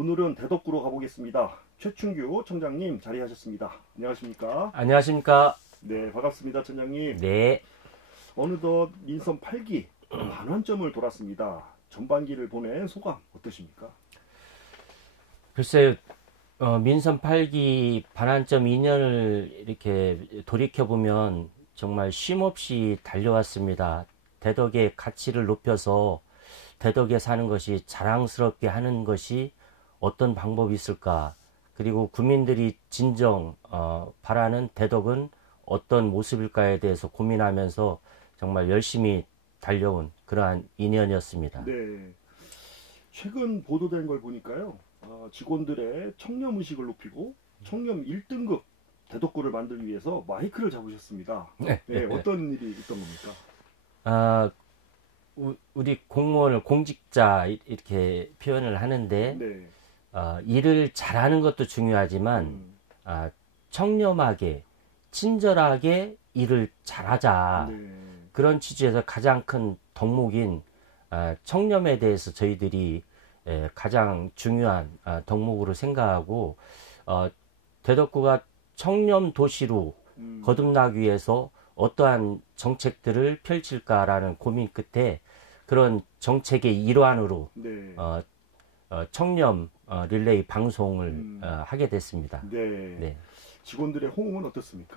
오늘은 대덕구로 가보겠습니다. 최춘규 청장님 자리하셨습니다. 안녕하십니까? 안녕하십니까? 네, 반갑습니다, 청장님. 네. 어느덧 민선 8기 반환점을 돌았습니다. 전반기를 보낸 소감 어떠십니까? 글쎄요, 민선 8기 반환점 2년을 이렇게 돌이켜보면 정말 쉼없이 달려왔습니다. 대덕의 가치를 높여서 대덕에 사는 것이 자랑스럽게 하는 것이 어떤 방법이 있을까? 그리고 국민들이 진정 바라는 대덕은 어떤 모습일까에 대해서 고민하면서 정말 열심히 달려온 그러한 2년이었습니다. 네. 최근 보도된 걸 보니까요. 직원들의 청렴의식을 높이고 청렴 1등급 대덕구를 만들기 위해서 마이크를 잡으셨습니다. 네, 어떤 일이 있던 겁니까? 우리 공무원을 공직자 이렇게 표현을 하는데 네. 일을 잘하는 것도 중요하지만 청렴하게 친절하게 일을 잘하자. 네. 그런 취지에서 가장 큰 덕목인 청렴에 대해서 저희들이 가장 중요한 덕목으로 생각하고 대덕구가 청렴 도시로 거듭나기 위해서 어떠한 정책들을 펼칠까라는 고민 끝에 그런 정책의 일환으로 네. 청렴 릴레이 방송을 하게 됐습니다. 네. 네. 직원들의 호응은 어떻습니까?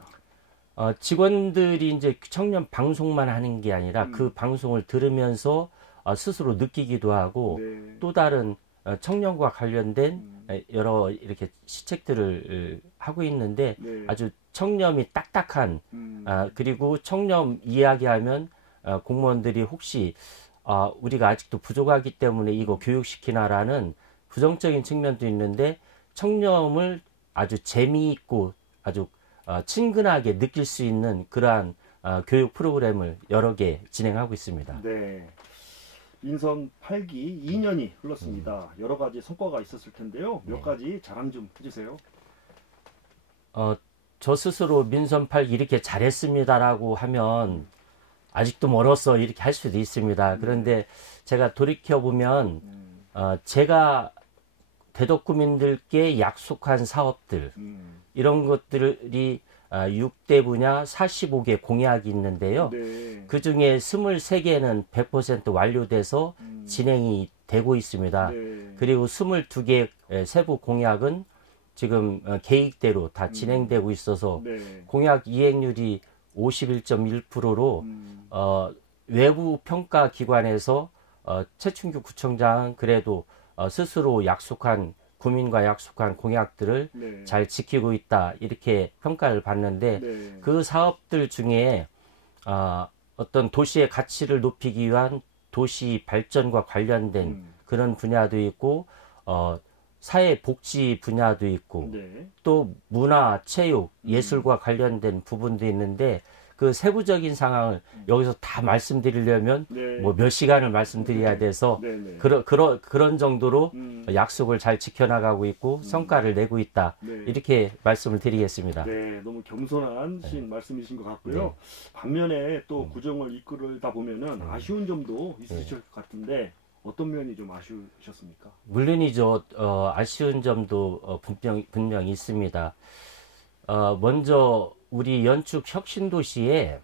직원들이 이제 청렴 방송만 하는 게 아니라 그 방송을 들으면서 스스로 느끼기도 하고 네. 또 다른 청렴과 관련된 여러 이렇게 시책들을 하고 있는데 네. 아주 청렴이 딱딱한 그리고 청렴 이야기하면 공무원들이 혹시 우리가 아직도 부족하기 때문에 이거 교육시키나라는 부정적인 측면도 있는데 청렴을 아주 재미있고 아주 친근하게 느낄 수 있는 그러한 교육 프로그램을 여러 개 진행하고 있습니다. 네. 민선 8기 2년이 흘렀습니다. 여러 가지 성과가 있었을 텐데요. 몇 가지 자랑 좀 해주세요. 저 스스로 민선 8기 이렇게 잘했습니다라고 하면 아직도 멀었어 이렇게 할 수도 있습니다. 그런데 제가 돌이켜보면 제가 대덕구민들께 약속한 사업들 이런 것들이 6대 분야 45개 공약이 있는데요. 네. 그 중에 23개는 100% 완료돼서 진행이 되고 있습니다. 네. 그리고 22개 세부 공약은 지금 계획대로 다 진행되고 있어서 네. 공약 이행률이 51.1%로 외부 평가 기관에서 최춘규 구청장은 그래도 스스로 약속한 국민과 약속한 공약들을 네. 잘 지키고 있다 이렇게 평가를 받는데 네. 그 사업들 중에 어떤 도시의 가치를 높이기 위한 도시 발전과 관련된 그런 분야도 있고 사회 복지 분야도 있고 네. 또 문화, 체육, 예술과 관련된 부분도 있는데 그 세부적인 상황을 여기서 다 말씀드리려면 네. 뭐 몇 시간을 말씀드려야 돼서 네. 네. 그런 정도로 약속을 잘 지켜나가고 있고 성과를 내고 있다. 네. 이렇게 말씀을 드리겠습니다. 네, 너무 겸손한 말씀이신 것 같고요. 네. 반면에 또 구정을 이끌다 보면은 아쉬운 점도 있으실 것 같은데 어떤 면이 좀 아쉬우셨습니까? 물론이죠. 아쉬운 점도 분명히 있습니다. 먼저 우리 연축 혁신도시에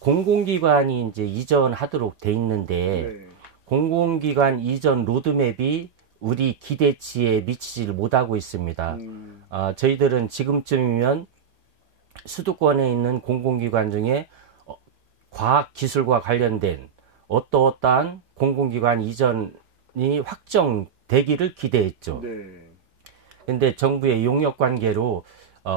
공공기관이 이제 이전하도록 돼 있는데 네. 공공기관 이전 로드맵이 우리 기대치에 미치지를 못하고 있습니다. 저희들은 지금쯤이면 수도권에 있는 공공기관 중에 과학기술과 관련된 어떠한 공공기관 이전이 확정되기를 기대했죠. 네. 근데 정부의 용역 관계로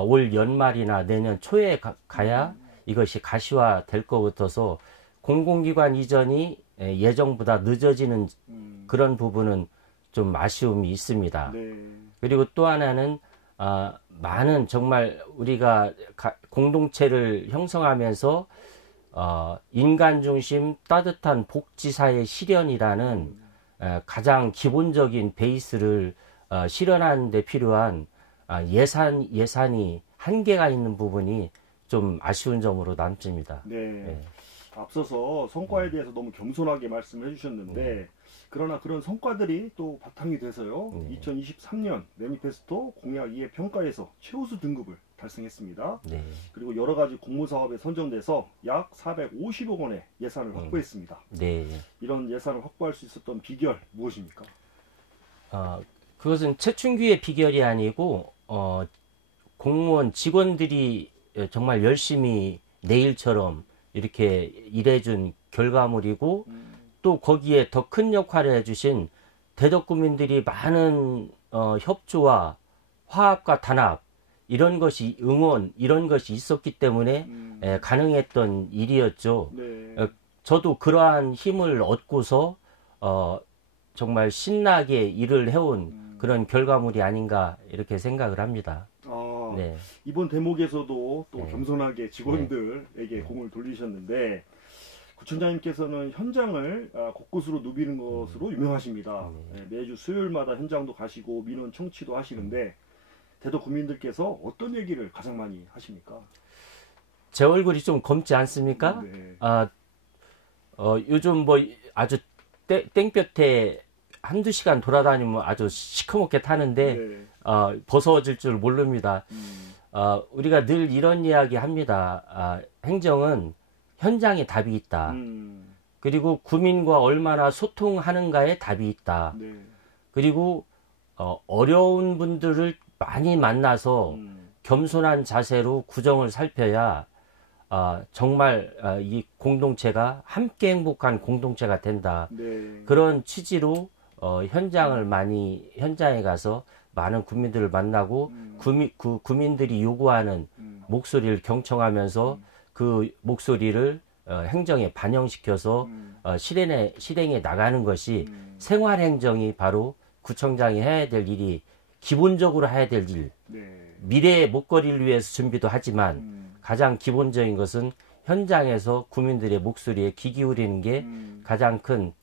올 연말이나 내년 초에 가야 이것이 가시화될 것 같아서 공공기관 이전이 예정보다 늦어지는 그런 부분은 좀 아쉬움이 있습니다. 네. 그리고 또 하나는 많은 정말 우리가 공동체를 형성하면서 인간 중심 따뜻한 복지사회 실현이라는 가장 기본적인 베이스를 실현하는 데 필요한 예산이 한계가 있는 부분이 좀 아쉬운 점으로 남습니다. 네. 앞서서 성과에 대해서 너무 겸손하게 말씀해 주셨는데 그러나 그런 성과들이 또 바탕이 돼서요. 네. 2023년 매니페스토 공약 2의 평가에서 최우수 등급을 달성했습니다. 네. 그리고 여러 가지 공모 사업에 선정돼서 약 450억 원의 예산을 확보했습니다. 네. 이런 예산을 확보할 수 있었던 비결 무엇입니까? 그것은 최충규의 비결이 아니고 공무원 직원들이 정말 열심히 내일처럼 이렇게 일해준 결과물이고 또 거기에 더 큰 역할을 해주신 대덕구민들이 많은 협조와 화합과 단합 이런 것이 응원 이런 것이 있었기 때문에 가능했던 일이었죠. 네. 저도 그러한 힘을 얻고서 정말 신나게 일을 해온 그런 결과물이 아닌가 이렇게 생각을 합니다. 네. 이번 대목에서도 또 네. 겸손하게 직원들에게 공을 돌리셨는데 구청장님께서는 현장을 곳곳으로 누비는 것으로 유명하십니다. 네, 매주 수요일마다 현장도 가시고 민원 청취도 하시는데 대덕 구민들께서 어떤 얘기를 가장 많이 하십니까? 제 얼굴이 좀 검지 않습니까? 네. 요즘 뭐 아주 땡볕에 한두 시간 돌아다니면 아주 시커멓게 타는데 네. 벗어질 줄 모릅니다. 우리가 늘 이런 이야기 합니다. 행정은 현장에 답이 있다. 그리고 구민과 얼마나 소통하는가에 답이 있다. 네. 그리고 어려운 분들을 많이 만나서 겸손한 자세로 구정을 살펴야 정말 이 공동체가 함께 행복한 공동체가 된다. 네. 그런 취지로 현장에 가서 많은 구민들을 만나고 구민들이 요구하는 목소리를 경청하면서 그 목소리를 행정에 반영시켜서 실행에 나가는 것이 생활행정이 바로 구청장이 해야 될 일이 기본적으로 해야 될 일. 네. 미래의 목걸이를 위해서 준비도 하지만 가장 기본적인 것은 현장에서 구민들의 목소리에 귀 기울이는 게 가장 큰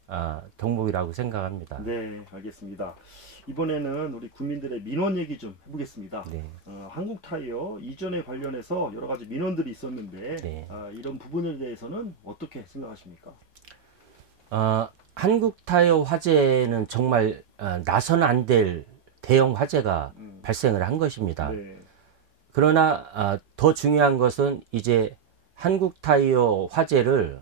덕목이라고 생각합니다. 네, 알겠습니다. 이번에는 우리 국민들의 민원 얘기 좀 해보겠습니다. 네. 한국타이어 이전에 관련해서 여러 가지 민원들이 있었는데 네. 이런 부분에 대해서는 어떻게 생각하십니까? 한국타이어 화재는 정말 나서는 안 될 대형 화재가 발생을 한 것입니다. 네. 그러나 더 중요한 것은 이제 한국타이어 화재를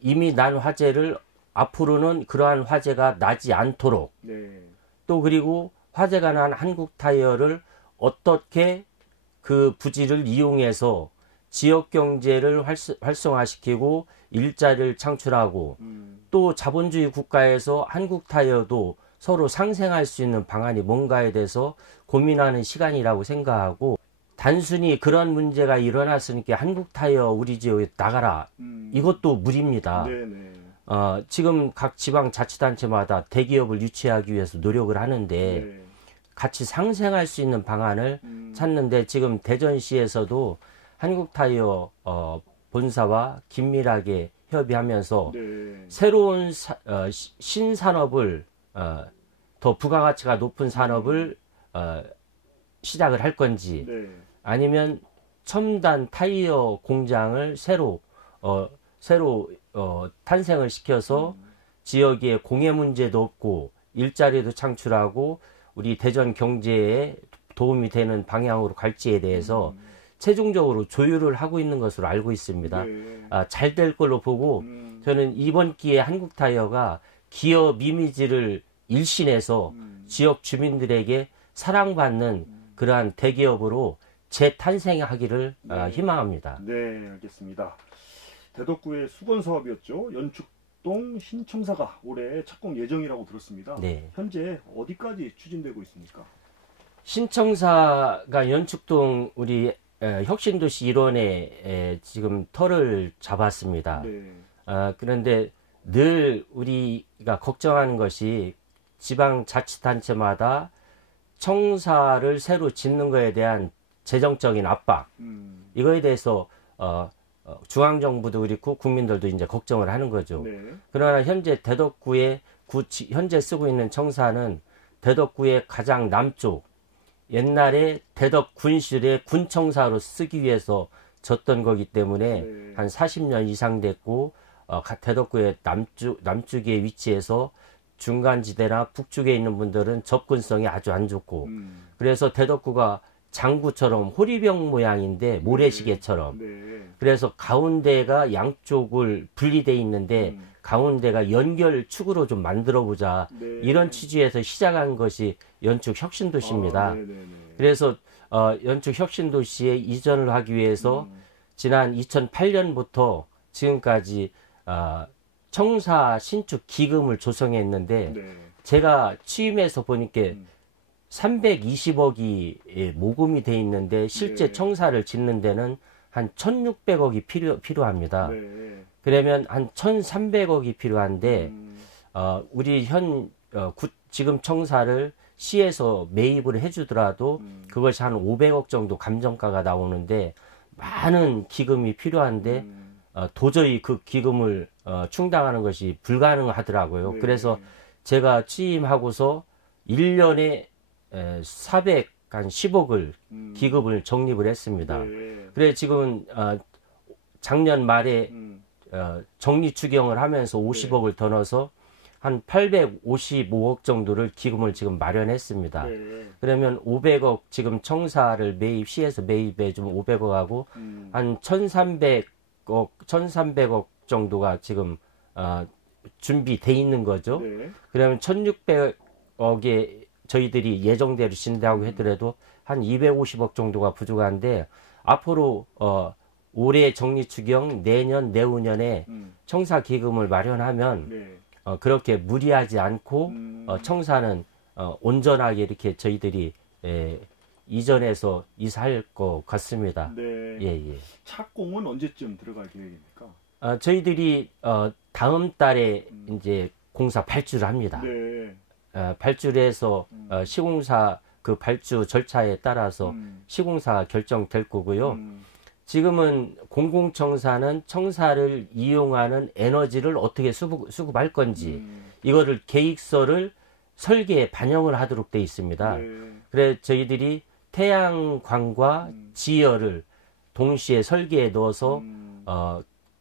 이미 난 화재를 앞으로는 그러한 화재가 나지 않도록 네. 또 그리고 화재가 난 한국타이어를 어떻게 그 부지를 이용해서 지역 경제를 활성화시키고 일자리를 창출하고 또 자본주의 국가에서 한국타이어도 서로 상생할 수 있는 방안이 뭔가에 대해서 고민하는 시간이라고 생각하고 단순히 그런 문제가 일어났으니까 한국타이어 우리 지역에 나가라 이것도 무리입니다. 네네. 지금 각 지방자치단체마다 대기업을 유치하기 위해서 노력을 하는데 네. 같이 상생할 수 있는 방안을 찾는데 지금 대전시에서도 한국타이어 본사와 긴밀하게 협의하면서 네. 새로운 신산업을 더 부가가치가 높은 산업을 시작을 할 건지 네. 아니면 첨단 타이어 공장을 새로 탄생을 시켜서 지역의 공해 문제도 없고 일자리도 창출하고 우리 대전 경제에 도움이 되는 방향으로 갈지에 대해서 최종적으로 조율을 하고 있는 것으로 알고 있습니다. 네. 잘 될 걸로 보고 저는 이번 기회에 한국타이어가 기업 이미지를 일신해서 지역 주민들에게 사랑받는 그러한 대기업으로 재탄생하기를 희망합니다. 네, 알겠습니다. 대덕구의 수건 사업이었죠. 연축동 신청사가 올해 착공 예정이라고 들었습니다. 네. 현재 어디까지 추진되고 있습니까? 신청사가 연축동 우리 혁신도시 일원에 지금 터를 잡았습니다. 네. 그런데 늘 우리가 걱정하는 것이 지방자치단체마다 청사를 새로 짓는 것에 대한 재정적인 압박 이거에 대해서 중앙정부도 그렇고 국민들도 이제 걱정을 하는 거죠. 네. 그러나 현재 대덕구에 현재 쓰고 있는 청사는 대덕구의 가장 남쪽 옛날에 대덕 군실의 군청사로 쓰기 위해서 졌던 거기 때문에 네. 한 40년 이상 됐고 대덕구의 남쪽에 위치해서 중간지대나 북쪽에 있는 분들은 접근성이 아주 안 좋고 그래서 대덕구가 장구처럼 호리병 모양인데 모래시계처럼 그래서 가운데가 양쪽을 분리돼 있는데 가운데가 연결축으로 좀 만들어 보자 이런 취지에서 시작한 것이 연축 혁신도시입니다. 그래서 연축 혁신도시에 이전을 하기 위해서 지난 2008년부터 지금까지 청사 신축 기금을 조성했는데 제가 취임해서 보니까 320억이 모금이 돼 있는데 실제 청사를 짓는 데는 한 1,600억이 필요합니다. 그러면 한 1,300억이 필요한데 우리 지금 청사를 시에서 매입을 해주더라도 그것이 한 500억 정도 감정가가 나오는데 많은 기금이 필요한데 도저히 그 기금을 충당하는 것이 불가능하더라고요. 그래서 제가 취임하고서 1년에 410억을 기금을 적립을 했습니다. 그래 지금 작년 말에 정리 추경을 하면서 50억을 더 넣어서 한 855억 정도를 기금을 지금 마련했습니다. 그러면 500억 지금 청사를 시에서 매입해 좀 500억하고 한 1,300억 정도가 지금 준비돼 있는 거죠. 그러면 1,600억에 저희들이 예정대로 진다고 하더라도 한 250억 정도가 부족한데 앞으로 올해 정리추경 내년 내후년에 청사 기금을 마련하면 그렇게 무리하지 않고 청사는 온전하게 이렇게 저희들이 이전해서 이사할 것 같습니다. 착공은 언제쯤 들어갈 계획입니까? 저희들이 다음 달에 이제 공사 발주를 합니다. 발주를 해서 시공사 그 발주 절차에 따라서 시공사 결정될 거고요. 지금은 공공청사는 청사를 이용하는 에너지를 어떻게 수급할 건지 이거를 계획서를 설계에 반영을 하도록 되어 있습니다. 그래 저희들이 태양광과 지열을 동시에 설계에 넣어서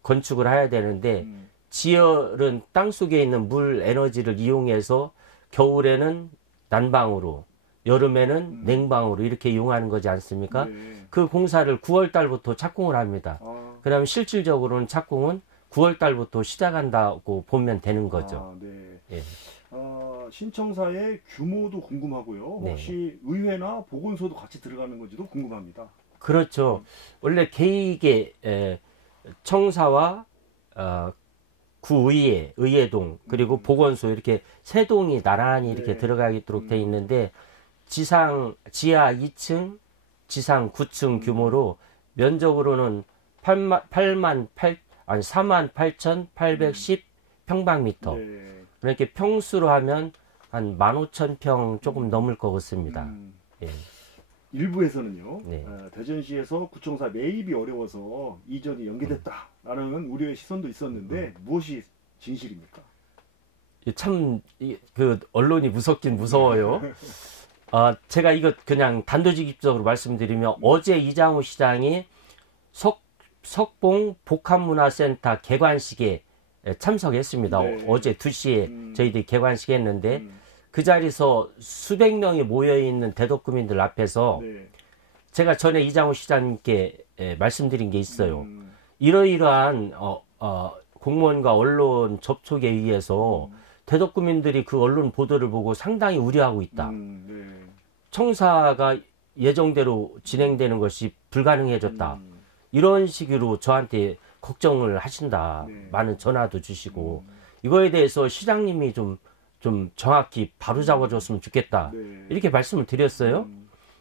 건축을 해야 되는데 지열은 땅속에 있는 물 에너지를 이용해서 겨울에는 난방으로 여름에는 냉방으로 이렇게 이용하는 거지 않습니까? 그 공사를 9월 달부터 착공을 합니다. 그러면 실질적으로는 착공은 9월 달부터 시작한다고 보면 되는 거죠. 신청사의 규모도 궁금하고요. 혹시 의회나 보건소도 같이 들어가는 건지도 궁금합니다. 그렇죠. 원래 계획에 청사와 구의회, 의회동 그리고 보건소 이렇게 세 동이 나란히 이렇게 들어가도록 돼 있는데 지하 2층, 지상 9층 규모로 면적으로는 48,810 평방미터. 그러니까 평수로 하면 한 15,000평 조금 넘을 것 같습니다. 일부에서는요, 대전시에서 구청사 매입이 어려워서 이전이 연기됐다라는 우려의 시선도 있었는데 무엇이 진실입니까? 참 그 언론이 무섭긴 무서워요. 제가 이거 그냥 단도직입적으로 말씀드리면 어제 이장우 시장이 석봉 복합문화센터 개관식에 참석했습니다. 어제 2시에 저희들이 개관식 했는데 그 자리에서 수백 명이 모여있는 대덕구민들 앞에서 제가 전에 이장우 시장님께 말씀드린 게 있어요. 이러이러한 공무원과 언론 접촉에 의해서 대덕구민들이 그 언론 보도를 보고 상당히 우려하고 있다. 청사가 예정대로 진행되는 것이 불가능해졌다. 이런 식으로 저한테 걱정을 하신다. 많은 전화도 주시고 이거에 대해서 시장님이 좀 정확히 바로잡아줬으면 좋겠다. 이렇게 말씀을 드렸어요.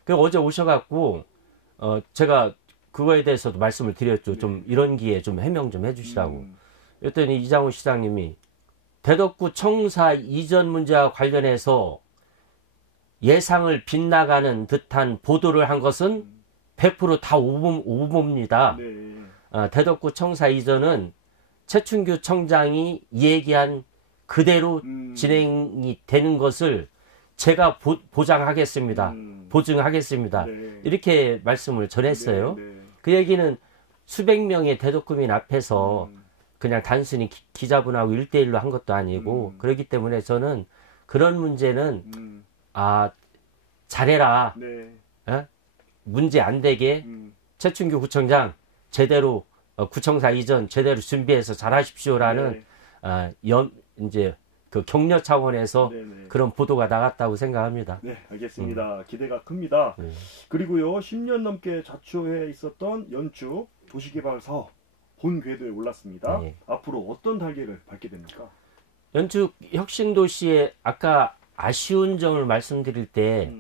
그래서 어제 오셔갖고 제가 그거에 대해서도 말씀을 드렸죠. 좀 이런 기회에 좀 해명 좀 해주시라고. 그랬더니 이장우 시장님이 대덕구 청사 이전 문제와 관련해서 예상을 빗나가는 듯한 보도를 한 것은 100% 다 오보입니다. 대덕구 청사 이전은 최춘규 청장이 얘기한 그대로 진행이 되는 것을 제가 보장하겠습니다. 보증하겠습니다. 이렇게 말씀을 전했어요. 그 얘기는 수백 명의 대덕구민 앞에서 그냥 단순히 기자분하고 1대1로 한 것도 아니고 그렇기 때문에 저는 그런 문제는 잘해라. 네. 문제 안 되게 최춘규 구청장 제대로 구청사 이전 제대로 준비해서 잘하십시오라는 이제 그 격려 차원에서 네네. 그런 보도가 나갔다고 생각합니다. 네, 알겠습니다. 기대가 큽니다. 그리고요, 10년 넘게 자초해 있었던 연축 도시개발 사업 본 궤도에 올랐습니다. 네. 앞으로 어떤 달개를 밟게 됩니까? 연축 혁신도시에 아까 아쉬운 점을 말씀드릴 때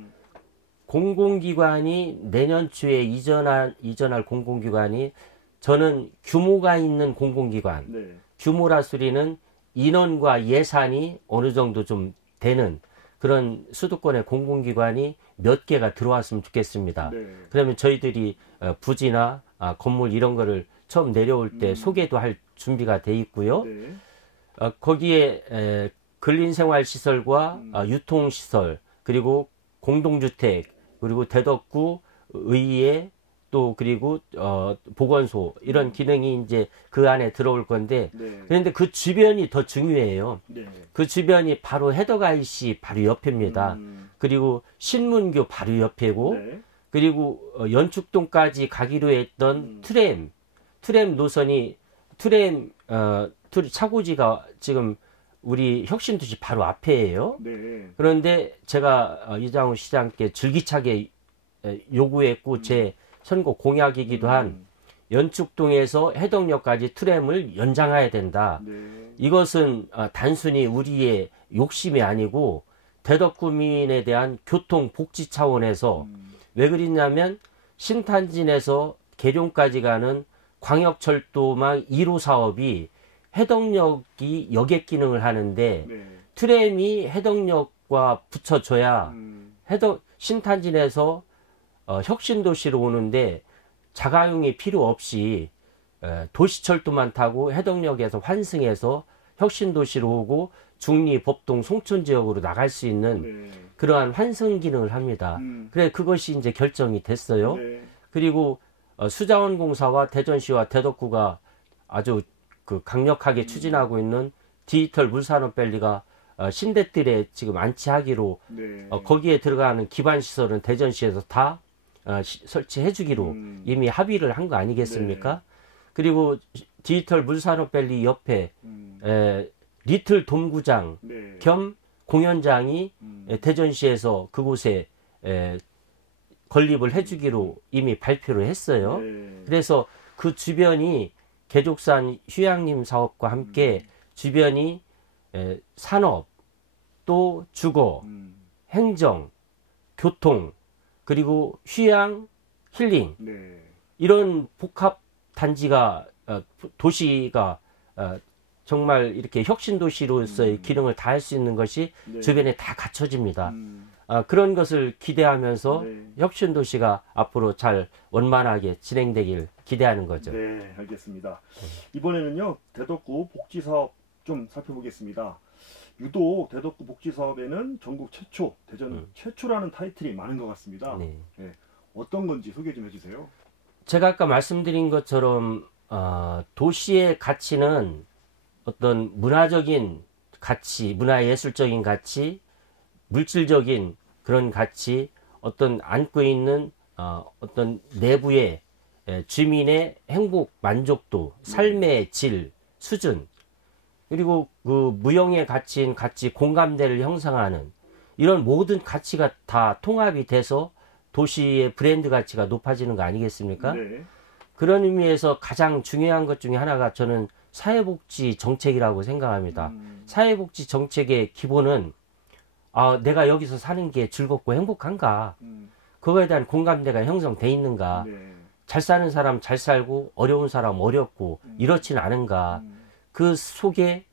공공기관이 내년 초에 이전할 공공기관이 저는 규모가 있는 공공기관, 네. 규모라 소리는 인원과 예산이 어느 정도 좀 되는 그런 수도권의 공공기관이 몇 개가 들어왔으면 좋겠습니다. 네. 그러면 저희들이 부지나 건물 이런 거를 처음 내려올 때 소개도 할 준비가 돼 있고요. 네. 거기에 근린생활시설과 유통시설 그리고 공동주택 그리고 대덕구 의회 또 그리고 보건소 이런 기능이 이제 그 안에 들어올 건데 네. 그런데 그 주변이 더 중요해요. 네. 그 주변이 바로 해덕IC 바로 옆입니다. 그리고 신문교 바로 옆이고 네. 그리고 연축동까지 가기로 했던 트램 노선이 차고지가 지금 우리 혁신도시 바로 앞에예요. 네. 그런데 제가 이장우 시장께 줄기차게 요구했고 제 선거 공약이기도 한 연축동에서 해덕역까지 트램을 연장해야 된다. 네. 이것은 단순히 우리의 욕심이 아니고 대덕구민에 대한 교통 복지 차원에서 왜 그러냐면 신탄진에서 계룡까지 가는 광역철도망 1호 사업이 해덕역이 여객 기능을 하는데 네. 트램이 해덕역과 붙여줘야 신탄진에서 혁신도시로 오는데 자가용이 필요 없이 도시철도만 타고 해덕역에서 환승해서 혁신도시로 오고 중리, 법동, 송촌 지역으로 나갈 수 있는 네. 그러한 환승 기능을 합니다. 그래 그것이 이제 결정이 됐어요. 네. 그리고 수자원공사와 대전시와 대덕구가 아주 그 강력하게 추진하고 있는 디지털 물산업밸리가 신대뜰에 지금 안치하기로 네. 거기에 들어가는 기반 시설은 대전시에서 다 설치해 주기로 이미 합의를 한 거 아니겠습니까? 네. 그리고 디지털 물산업밸리 옆에 리틀 돔구장 네. 겸 공연장이 대전시에서 그곳에 건립을 해주기로 이미 발표를 했어요. 네. 그래서 그 주변이 개족산 휴양림 사업과 함께 주변이 산업 또 주거 행정 교통 그리고 휴양 힐링 네. 이런 복합 단지가 도시가 정말 이렇게 혁신도시로서의 기능을 다할 수 있는 것이 네. 주변에 다 갖춰집니다. 그런 것을 기대하면서 네. 혁신도시가 앞으로 잘 원만하게 진행되길 기대하는 거죠. 네, 알겠습니다. 이번에는요, 대덕구 복지사업 좀 살펴보겠습니다. 유독 대덕구 복지사업에는 전국 최초, 대전 최초라는 타이틀이 많은 것 같습니다. 네. 네, 어떤 건지 소개 좀 해주세요. 제가 아까 말씀드린 것처럼 도시의 가치는 어떤 문화적인 가치, 문화예술적인 가치, 물질적인 그런 가치, 어떤 안고 있는 어떤 내부의 주민의 행복, 만족도, 삶의 질, 수준, 그리고 그 무형의 가치인 가치 공감대를 형성하는 이런 모든 가치가 다 통합이 돼서 도시의 브랜드 가치가 높아지는 거 아니겠습니까? 네. 그런 의미에서 가장 중요한 것 중에 하나가 저는 사회복지 정책이라고 생각합니다. 사회복지 정책의 기본은 내가 여기서 사는 게 즐겁고 행복한가? 그거에 대한 공감대가 형성돼 있는가? 네. 잘 사는 사람 잘 살고 어려운 사람 어렵고 이렇지는 않은가? 그 속에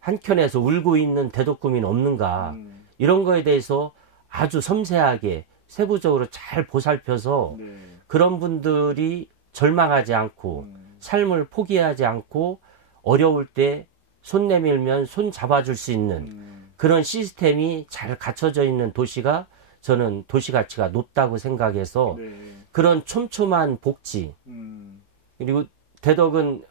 한켠에서 울고 있는 대덕구민 없는가? 이런 거에 대해서 아주 섬세하게 세부적으로 잘 보살펴서 네. 그런 분들이 절망하지 않고 삶을 포기하지 않고 어려울 때 손 내밀면 손 잡아줄 수 있는 그런 시스템이 잘 갖춰져 있는 도시가 저는 도시 가치가 높다고 생각해서 네. 그런 촘촘한 복지 그리고 대덕은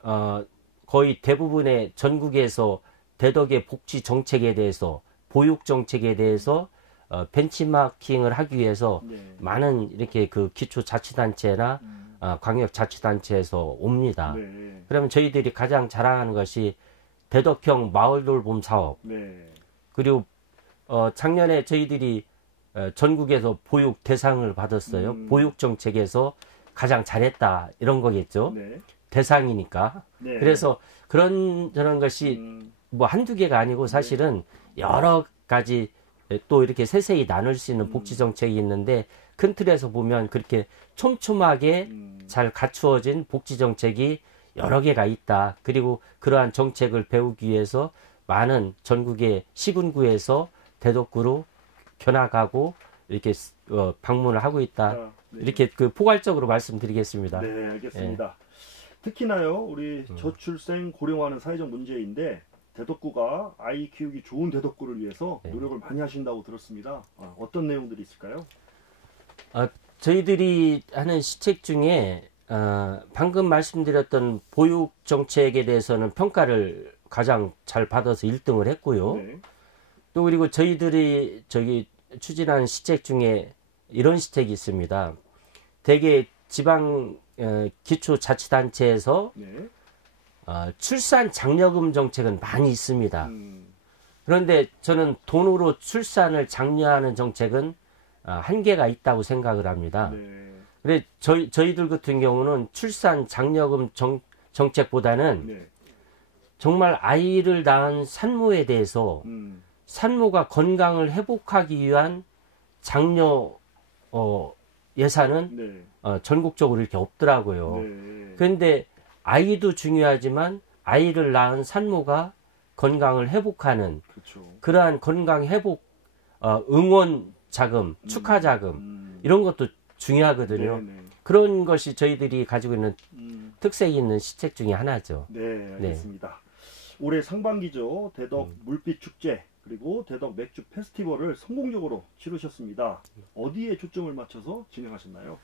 거의 대부분의 전국에서 대덕의 복지 정책에 대해서, 보육 정책에 대해서 벤치마킹을 하기 위해서 네. 많은 이렇게 그 기초자치단체나 광역자치단체에서 옵니다. 네. 그러면 저희들이 가장 자랑하는 것이 대덕형 마을돌봄 사업. 네. 그리고 작년에 저희들이 전국에서 보육 대상을 받았어요. 보육 정책에서 가장 잘했다 이런 거겠죠. 네. 대상이니까. 네. 그래서 저런 것이 뭐 한두 개가 아니고 사실은 여러 가지 또 이렇게 세세히 나눌 수 있는 복지 정책이 있는데 큰 틀에서 보면 그렇게 촘촘하게 잘 갖추어진 복지 정책이 여러 개가 있다. 그리고 그러한 정책을 배우기 위해서 많은 전국의 시군구에서 대덕구로 견학하고 이렇게 방문을 하고 있다. 네. 이렇게 그 포괄적으로 말씀드리겠습니다. 네, 알겠습니다. 특히나요, 우리 저출생 고령화는 사회적 문제인데 대덕구가 아이 키우기 좋은 대덕구를 위해서 노력을 많이 하신다고 들었습니다. 어떤 내용들이 있을까요? 저희들이 하는 시책 중에 방금 말씀드렸던 보육 정책에 대해서는 평가를 가장 잘 받아서 1등을 했고요. 네. 또 그리고 저희들이 추진하는 시책 중에 이런 시책이 있습니다. 대개 지방 기초자치단체에서 네. 출산 장려금 정책은 많이 있습니다. 그런데 저는 돈으로 출산을 장려하는 정책은 한계가 있다고 생각을 합니다. 네. 근데 저희들 같은 경우는 출산 장려금 정책보다는 네. 정말 아이를 낳은 산모에 대해서 산모가 건강을 회복하기 위한 장려 예산은 네. 전국적으로 이렇게 없더라고요. 네. 그런데 아이도 중요하지만 아이를 낳은 산모가 건강을 회복하는 그렇죠. 그러한 건강 회복 응원 자금, 축하 자금 이런 것도 중요하거든요. 네, 네. 그런 것이 저희들이 가지고 있는 특색이 있는 시책 중에 하나죠. 네, 알겠습니다. 올해 상반기죠. 대덕 물빛 축제 그리고 대덕 맥주 페스티벌을 성공적으로 치르셨습니다. 어디에 초점을 맞춰서 진행하셨나요?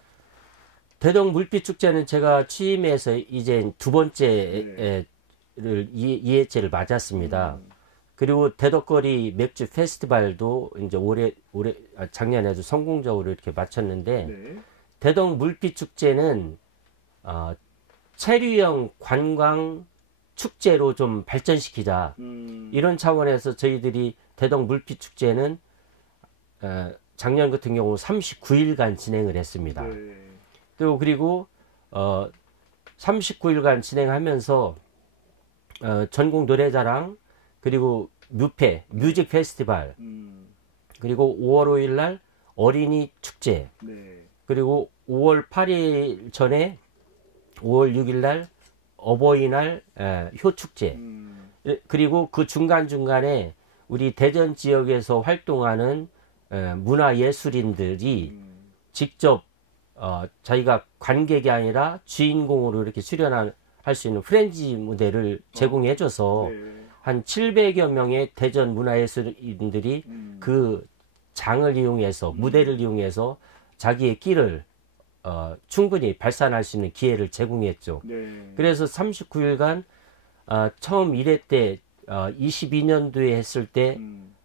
대덕 물빛 축제는 제가 취임해서 이제 두 번째를 네. 2회째를 맞았습니다. 그리고 대덕거리 맥주 페스티벌도 이제 작년에도 성공적으로 이렇게 마쳤는데 네. 대덕 물빛 축제는 체류형 관광 축제로 좀 발전시키자 이런 차원에서 저희들이 대덕 물빛 축제는 작년 같은 경우 39일간 진행을 했습니다. 네. 또 그리고 39일간 진행하면서 전국 노래자랑 그리고 뮤직 페스티벌 그리고 5월 5일 날 어린이 축제 네. 그리고 5월 8일 전에 5월 6일 날 어버이날 효축제 그리고 그 중간중간에 우리 대전 지역에서 활동하는 문화예술인들이 직접 자기가 관객이 아니라 주인공으로 이렇게 출연할 수 있는 프렌즈 무대를 제공해줘서 네. 한 700여 명의 대전 문화예술인들이 그 장을 이용해서 무대를 이용해서 자기의 끼를 충분히 발산할 수 있는 기회를 제공했죠. 네. 그래서 39일간 처음 1회 때 22년도에 했을 때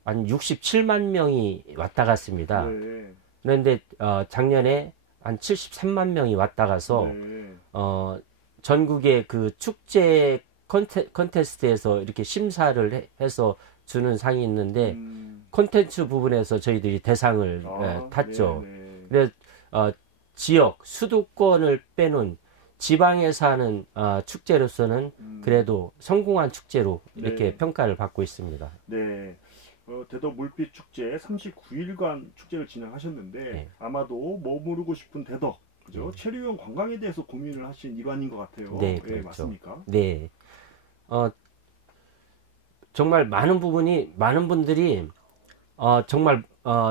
한 67만 명이 왔다 갔습니다. 네. 그런데 작년에 한 73만 명이 왔다 가서 네. 전국의 그 축제 컨테스트에서 이렇게 심사를 해서 주는 상이 있는데 콘텐츠 부분에서 저희들이 대상을 탔죠. 네, 네. 그래서 지역 수도권을 빼놓은 지방에서 하는 축제로서는 그래도 성공한 축제로 이렇게 네. 평가를 받고 있습니다. 네. 대덕 물빛 축제 39일간 축제를 진행하셨는데 네. 아마도 머무르고 싶은 대덕, 그죠? 체류형 관광에 대해서 고민을 하신 일환인 것 같아요. 네, 그렇죠. 맞습니까? 네. 정말 많은 분들이 정말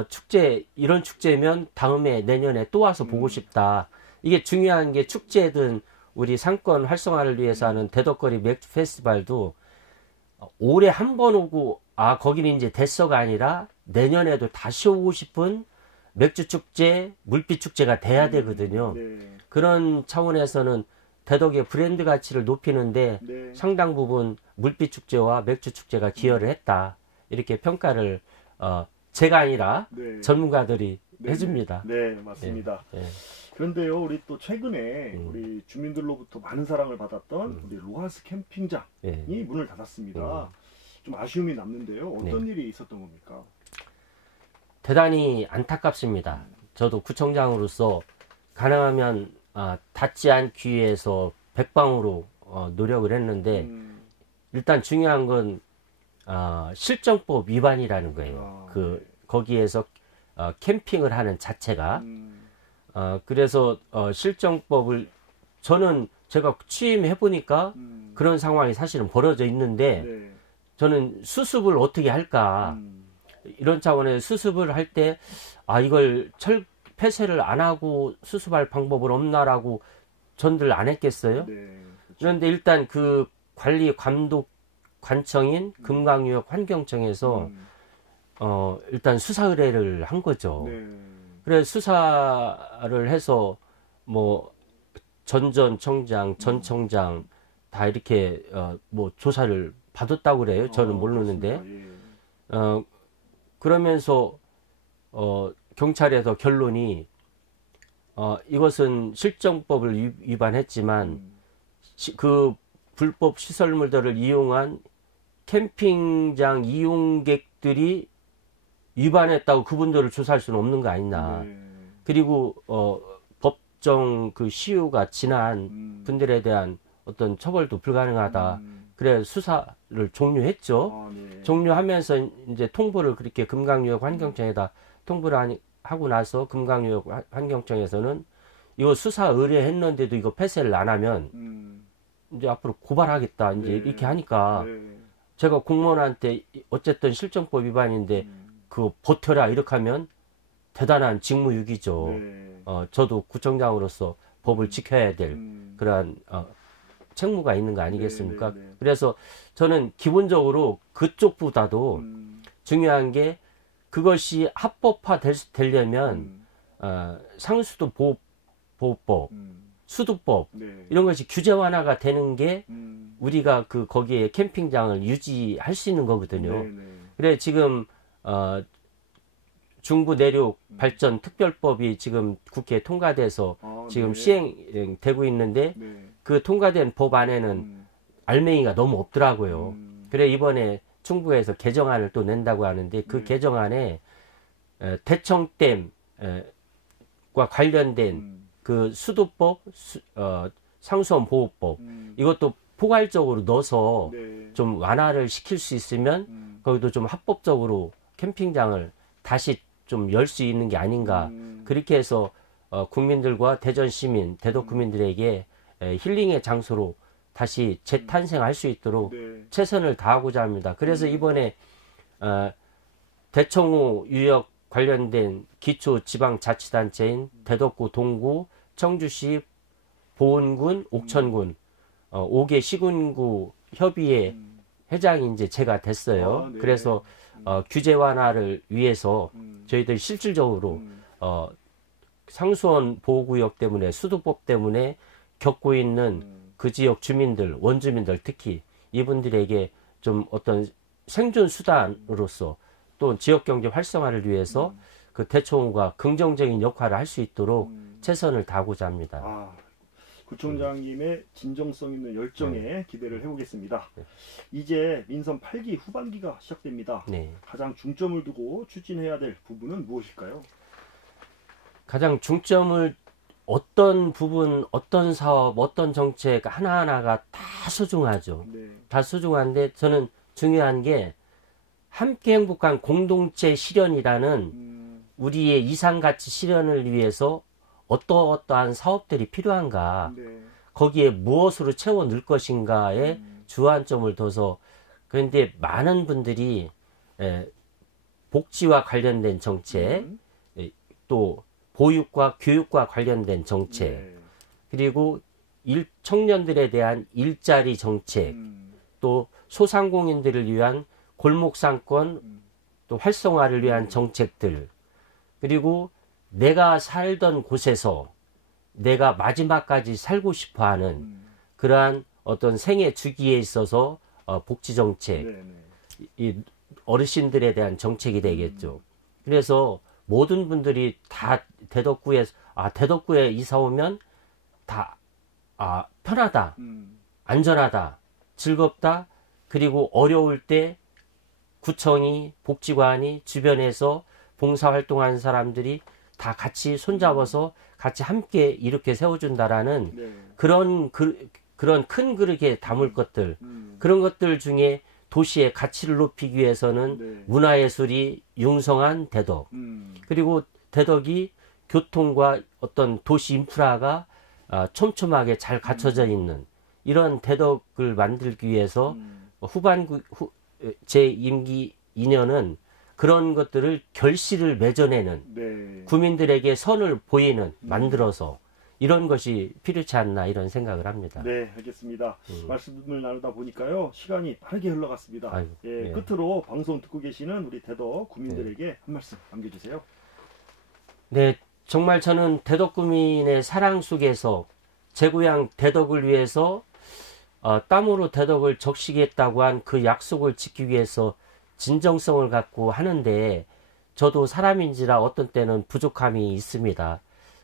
축제 이런 축제면 다음에 내년에 또 와서 보고 싶다. 이게 중요한 게 축제든 우리 상권 활성화를 위해서 하는 대덕거리 맥주 페스티벌도 올해 한 번 오고 거기는 이제 됐어가 아니라 내년에도 다시 오고 싶은 맥주 축제, 물빛 축제가 돼야 되거든요. 네. 그런 차원에서는 대덕의 브랜드 가치를 높이는데 네. 상당 부분 물빛축제와 맥주축제가 기여를 했다. 이렇게 평가를 제가 아니라 네. 전문가들이 네. 해줍니다. 네, 맞습니다. 예, 예. 그런데요, 우리 또 최근에 우리 주민들로부터 많은 사랑을 받았던 우리 로하스 캠핑장이 예. 문을 닫았습니다. 좀 아쉬움이 남는데요. 어떤 일이 있었던 겁니까? 대단히 안타깝습니다. 저도 구청장으로서 가능하면 닫지 않기 위해서 백방으로 노력을 했는데 일단 중요한 건 실정법 위반이라는 거예요. 그 거기에서 캠핑을 하는 자체가 그래서 실정법을 저는 제가 취임해 보니까 그런 상황이 사실은 벌어져 있는데 네. 저는 수습을 어떻게 할까 이런 차원에서 수습을 할 때 이걸 폐쇄를 안 하고 수습할 방법은 없나라고 전들 안 했겠어요? 네. 그렇죠. 그런데 일단 그 관리 감독 관청인 금강유역 환경청에서 일단 수사 의뢰를 한 거죠. 네. 그래 수사를 해서 뭐 전 청장, 전 청장 다 이렇게 뭐 조사를 받았다고 그래요. 저는 모르는데. 그렇습니다. 예. 그러면서 경찰에서 결론이 이것은 실정법을 위반했지만 그 불법 시설물들을 이용한 캠핑장 이용객들이 위반했다고 그분들을 조사할 수는 없는 거 아니냐. 네. 그리고 법정 그 시효가 지난 분들에 대한 어떤 처벌도 불가능하다. 그래 수사를 종료했죠. 네. 종료하면서 이제 통보를 그렇게 금강유역 환경청에다 통보를 하고 나서 금강유역 환경청에서는 이거 수사 의뢰했는데도 이거 폐쇄를 안 하면 이제 앞으로 고발하겠다 이제 네. 이렇게 하니까 네. 제가 공무원한테 어쨌든 실정법 위반인데 그거 버텨라 이렇게 하면 대단한 직무유기죠. 네. 저도 구청장으로서 법을 지켜야 될 그러한 책무가 있는 거 아니겠습니까? 네. 그래서 저는 기본적으로 그쪽보다도 중요한 게 그것이 합법화 되려면 상수도 보호법, 수도법 네. 이런 것이 규제 완화가 되는 게 우리가 그 거기에 캠핑장을 유지할 수 있는 거거든요. 네. 그래 지금 중부 내륙 발전 특별법이 지금 국회에 통과돼서 지금 네. 시행되고 있는데 네. 그 통과된 법 안에는 알맹이가 너무 없더라고요. 그래 이번에 충북에서 개정안을 또 낸다고 하는데 그 네. 개정안에 대청댐과 관련된 그 수도법, 상수원 보호법 이것도 포괄적으로 넣어서 네. 좀 완화를 시킬 수 있으면 거기도 좀 합법적으로 캠핑장을 다시 좀 열 수 있는 게 아닌가. 그렇게 해서 국민들과 대전 시민, 대덕 구민들에게 힐링의 장소로 다시 재탄생할 수 있도록 네. 최선을 다하고자 합니다. 그래서 이번에 대청호 유역 관련된 기초지방자치단체인 대덕구, 동구, 청주시, 보은군, 옥천군 5개 시군구 협의회 회장이 이제 제가 됐어요. 네. 그래서 규제 완화를 위해서 저희들이 실질적으로 상수원 보호구역 때문에 수도법 때문에 겪고 있는 그 지역 주민들, 원주민들 특히 이분들에게 좀 어떤 생존 수단으로서 또 지역 경제 활성화를 위해서 그 대청호가 긍정적인 역할을 할 수 있도록 최선을 다하고자 합니다. 구청장님의 진정성 있는 열정에 기대를 해보겠습니다. 이제 민선 8기 후반기가 시작됩니다. 네. 가장 중점을 두고 추진해야 될 부분은 무엇일까요? 가장 중점을 어떤 부분, 어떤 사업, 어떤 정책 하나하나가 다 소중하죠. 네. 다 소중한데 저는 중요한 게 함께 행복한 공동체 실현이라는 우리의 이상가치 실현을 위해서 어떠한 사업들이 필요한가, 네. 거기에 무엇으로 채워 넣을 것인가에 주안점을 둬서 그런데 많은 분들이 복지와 관련된 정책, 또 보육과 교육과 관련된 정책, 네. 그리고 청년들에 대한 일자리 정책, 또 소상공인들을 위한 골목상권 또 활성화를 위한 정책들, 그리고 내가 살던 곳에서 내가 마지막까지 살고 싶어하는 그러한 어떤 생애 주기에 있어서 복지 정책, 이 어르신들에 대한 정책이 되겠죠. 그래서 모든 분들이 다 대덕구에 이사 오면 다 편하다, 안전하다, 즐겁다, 그리고 어려울 때 구청이, 복지관이 주변에서 봉사활동하는 사람들이 다 같이 손잡아서 같이 함께 이렇게 세워준다라는 그런 큰 그릇에 담을 것들, 그런 것들 중에 도시의 가치를 높이기 위해서는 문화예술이 융성한 대덕, 그리고 대덕이 교통과 어떤 도시 인프라가 촘촘하게 잘 갖춰져 있는 이런 대덕을 만들기 위해서 제 임기 2년은 그런 것들을 결실을 맺어내는 구민들에게 선을 보이는 만들어서 이런 것이 필요치 않나 이런 생각을 합니다. 네, 알겠습니다. 말씀을 나누다 보니까요 시간이 빠르게 흘러갔습니다. 끝으로 방송 듣고 계시는 우리 대덕 구민들에게 한 말씀 남겨주세요. 네, 정말 저는 대덕 구민의 사랑 속에서 제 고향 대덕을 위해서 땀으로 대덕을 적시겠다고 한 그 약속을 지키기 위해서 진정성을 갖고 하는데 저도 사람인지라 어떤 때는 부족함이 있습니다.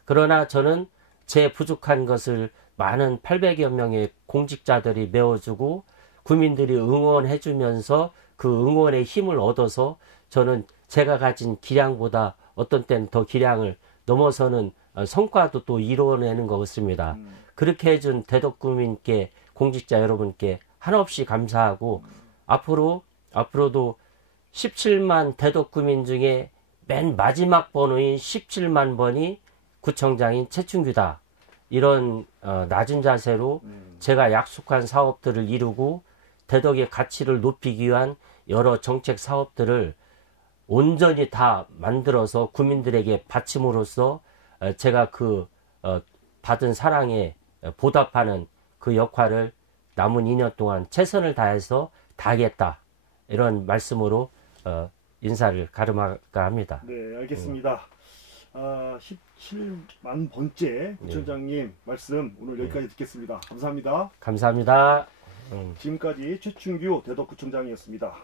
그러나 저는 제 부족한 것을 많은 800여 명의 공직자들이 메워주고 구민들이 응원해주면서 그 응원의 힘을 얻어서 저는 제가 가진 기량보다 어떤 때는 더 기량을 넘어서는 성과도 또 이루어내는 것 같습니다. 그렇게 해준 대덕구민께 공직자 여러분께 한없이 감사하고 앞으로도 17만 대덕구민 중에 맨 마지막 번호인 17만 번이 구청장인 최춘규다. 이런 낮은 자세로 제가 약속한 사업들을 이루고 대덕의 가치를 높이기 위한 여러 정책 사업들을 온전히 다 만들어서 구민들에게 바침으로써 제가 받은 사랑에 보답하는 그 역할을 남은 2년 동안 최선을 다해서 다하겠다. 이런 말씀으로 인사를 가름할까 합니다. 네, 알겠습니다. 17만 번째 구청장님 말씀 오늘 여기까지 듣겠습니다. 감사합니다. 감사합니다. 지금까지 최춘규 대덕구청장이었습니다.